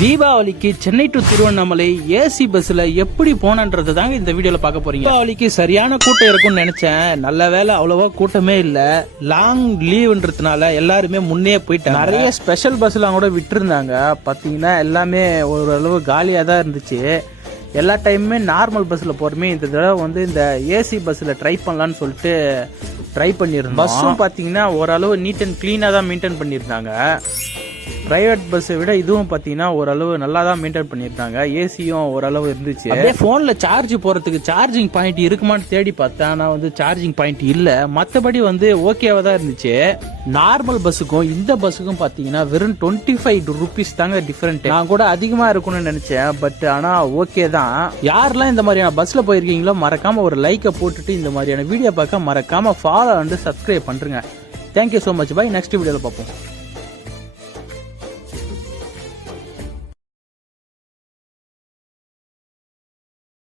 தீபாவளிக்கு Chennai to Tiruvannamalai AC பஸ்ல எப்படி போனன்றது தாங்க இந்த வீடியோல பார்க்க போறீங்க. தீபாவளிக்கு சரியான கூட்டம் இருக்கும்னு நினைச்சேன். நல்ல வேலை அவ்வளவா கூட்டமே இல்ல. லாங் லீவ்ன்றதுனால எல்லாருமே முன்னே போயிட்டாங்க. நிறைய ஸ்பெஷல் பஸ்லாம் கூட விட்டுருந்தாங்க. பாத்தீங்கன்னா எல்லாமே ஓரளவு காலியா தான் இருந்துச்சு. எல்லா டைமுமே நார்மல் பஸ்ல போறமே இந்த தடவை வந்து இந்த ஏசி பஸ்ல ட்ரை பண்ணலான்னு சொல்லிட்டு ட்ரை பண்ணியிருந்தோம். பஸ்ஸும் பாத்தீங்கன்னா ஓரளவு நீட் அண்ட் கிளீனா தான் மெயின்டைன் பண்ணியிருந்தாங்க. பிரைவேட் பஸ்ஸை விட இதுவும் பார்த்தீங்கன்னா ஓரளவு நல்லா தான் மெயின்டைன் பண்ணியிருந்தாங்க. ஏசியும் ஓரளவு இருந்துச்சு. அப்படியே ஃபோனில் சார்ஜ் போகிறதுக்கு சார்ஜிங் பாயிண்ட் இருக்குமான்னு தேடி பார்த்தேன். ஆனால் வந்து சார்ஜிங் பாயிண்ட் இல்லை. மற்றபடி வந்து ஓகேவாக தான் இருந்துச்சு. நார்மல் பஸ்ஸுக்கும் இந்த பஸ்ஸுக்கும் பார்த்தீங்கன்னா வெறும் 25 rupees தாங்க டிஃப்ரெண்ட். நான் கூட அதிகமாக இருக்கும்னு நினச்சேன். பட் ஆனால் ஓகே தான். யாரெல்லாம் இந்த மாதிரியான பஸ்ஸில் போயிருக்கீங்களோ மறக்காமல் ஒரு லைக்கை போட்டுட்டு இந்த மாதிரியான வீடியோ பார்க்க மறக்காமல் ஃபாலோ வந்து சப்ஸ்கிரைப் பண்ணுறேங்க. Thank you so much. Bye. Next வீடியோவில் பார்ப்போம்.